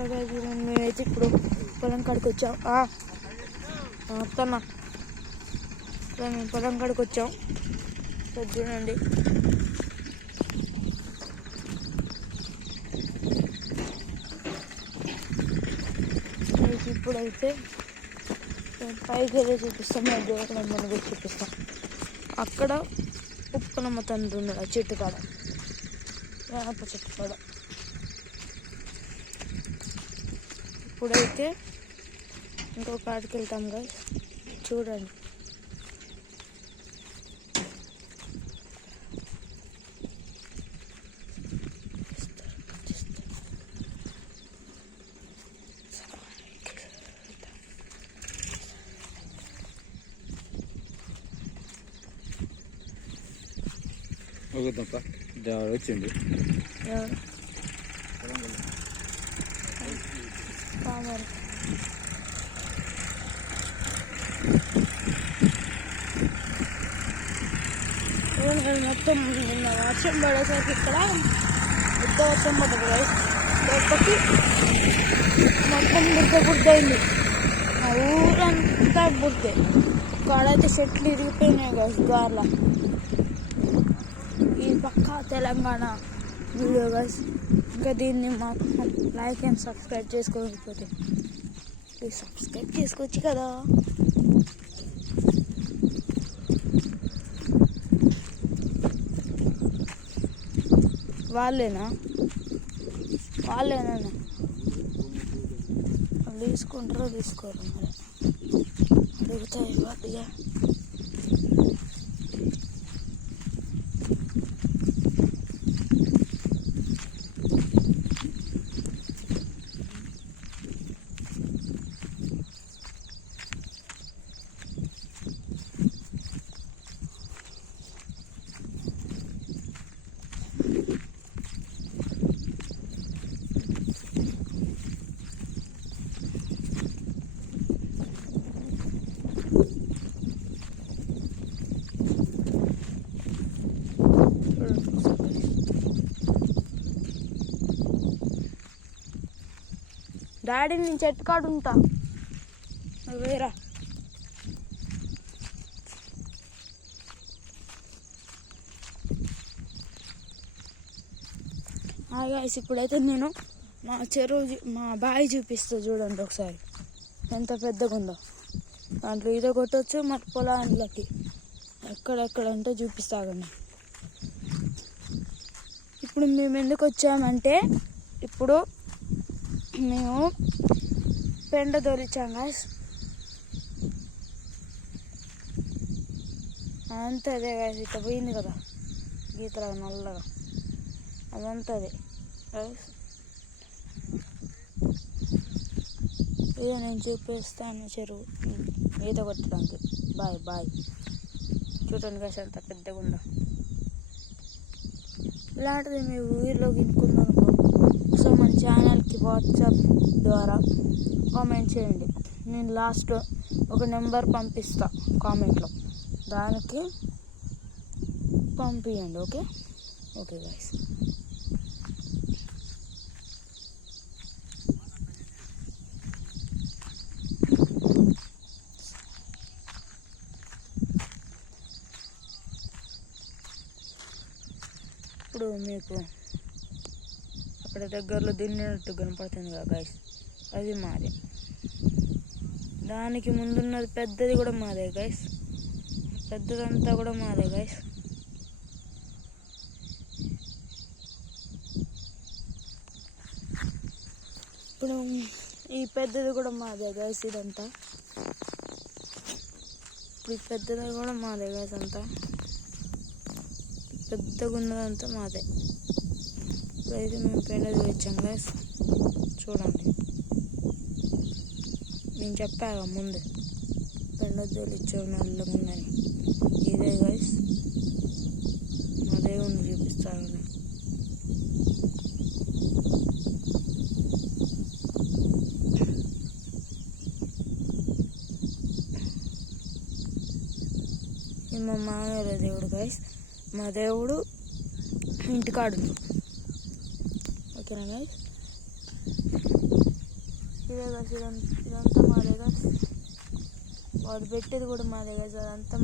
Hello guys, మేమైతే ఇప్పుడు పొలం కాడికి వచ్చాం. వస్తున్నా, మేము పొలం కాడికి వచ్చాం. చూడండి, ఇప్పుడైతే పైకి వెళ్ళి చూపిస్తాం. మేము దేవుడు కూడా చూపిస్తాం. అక్కడ ఉప్పునమ్మ తండ్రి ఉన్నాడు, ఆ చెట్టు కాడ, వేప చెట్టు కాడ. ఇప్పుడైతే ఇంకో కాడికి వెళ్తాం గైస్, చూడండి. వచ్చింది మొత్తం నిన్న వర్షం పడేసరికి ఇక్కడ పెద్ద వర్షం పడ్డది గైస్. ఒక్కటి మొత్తం బుడ్డయింది, ఆ ఊరంతా బుడ్డే. కాడైతే చెట్లు ఇరిగిపోయినాయి గైస్ గార్ల. ఈ పక్క తెలంగాణ వీడియో గైస్. ఇంకా దీన్ని మాకు లైక్ అండ్ సబ్స్క్రైబ్ చేసుకోకపోతే ప్లీజ్ సబ్స్క్రైబ్ చేసుకోవచ్చు కదా. వాళ్ళేనా వాళ్ళు తీసుకుంటారో తీసుకోరు, మరి అడుగుతాయి వాటిగా. డాడీ నేను చెట్టు కాడు ఉంటా, వేరా. గాయస్, ఇప్పుడైతే నేను మా చెరువు మా బావి చూపిస్తా చూడండి ఒకసారి, ఎంత పెద్దగా ఉందో. దాంట్లో ఈత కొట్టవచ్చు, మరి పొలాలకి ఎక్కడెక్కడ అంటే చూపిస్తాగండి. ఇప్పుడు మేము ఎందుకు వచ్చామంటే, ఇప్పుడు మేము పెండ దొరిచాం గాయస్. అంతా అదే గాయస్, ఇట్లా పోయింది కదా గీతలా నల్లగా, అదంతా అదే గాయస్. ఇదే నేను చూపిస్తాను చెరువు ఈత కొట్టడానికి. బాయ్ చూడండి గాయస్, అంత పెద్దగా ఉందా. ఇలాంటిది మీ ఊరిలో వినుకున్నాను. సో మన ఛానల్కి వాట్సాప్ ద్వారా కామెంట్ చేయండి. నేను లాస్ట్లో ఒక నెంబర్ పంపిస్తా కామెంట్లో, దానికి పంపించండి. Okay guys. ఇప్పుడు మీకు అక్కడ దగ్గరలో దిన్నట్టు కనపడుతుంది కదా గైస్, అది మాదే. దానికి ముందున్నది పెద్దది కూడా మాదే గైస్, పెద్దదంతా కూడా మాదే గైస్. ఇప్పుడు ఈ పెద్దది కూడా మాదే గైస్, ఇదంతా. ఇప్పుడు ఈ పెద్దది కూడా మాదే గైస్, అంతా పెద్దగా ఉన్నదంతా మాదే. ఇప్పుడైతే మేము పెండ తెచ్చాం గైస్, చూడండి. నేను చెప్పాగా ముందు పెండ తోలిచ్చావు నల్లగా ఉందని. ఇదే గైస్, మా దేవుణ్ణి చూపిస్తాను. ఇది మా మామయ్య దేవుడు గైస్. మా దేవుడు ఇంటికాడు. ఓకేనా గైస్. ఇదే గైస్ ఇదంతా మాదే గైస్. వాడు పెట్టేది కూడా మాదే గైస్. అదంతా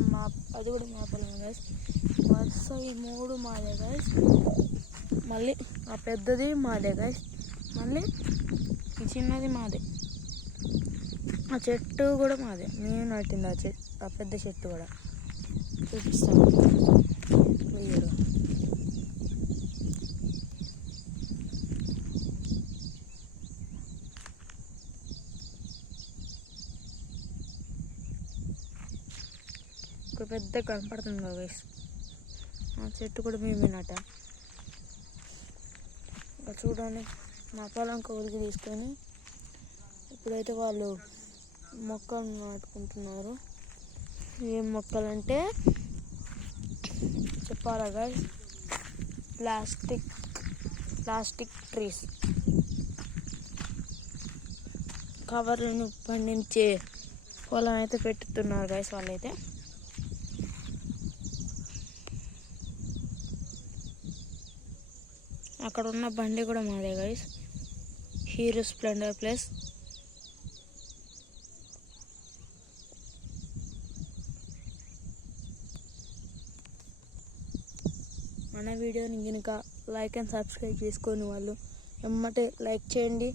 అది కూడా మా పొలం గైస్. వరుస ఈ 3 మాదే గైస్. మళ్ళీ ఆ పెద్దది మాదే గైస్. మళ్ళీ ఈ చిన్నది మాదే. ఆ చెట్టు కూడా మాదే. మేము నాటింది ఆ పెద్ద చెట్టు కూడా. చూపిస్తాను వీడియో. ఇక్కడ పెద్ద కనపడుతుంది కదా గైస్. ఆ చెట్టు కూడా మేమే నాటాం. చూడండి మా పొలం కౌలుకి తీసుకొని ఇప్పుడైతే వాళ్ళు మొక్కలు నాటుకుంటున్నారు. ఏం మొక్కలంటే చెప్పాలా గైస్, ప్లాస్టిక్ ట్రీస్. కవర్లను పండించే పొలం అయితే పెట్టుతున్నారు గైస్ వాళ్ళైతే. అక్కడ ఉన్న బండి కూడా మాదే గైస్. Hero Splendor plus. మన వీడియోని కనుక లైక్ అండ్ సబ్స్క్రైబ్ చేసుకొని వాళ్ళు ఎమ్మటే లైక్ చేయండి,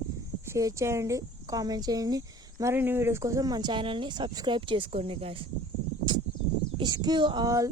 షేర్ చేయండి, కామెంట్ చేయండి. మరిన్ని వీడియోస్ కోసం మన ఛానల్ని సబ్స్క్రైబ్ చేసుకోండి గైస్. Ishq you all.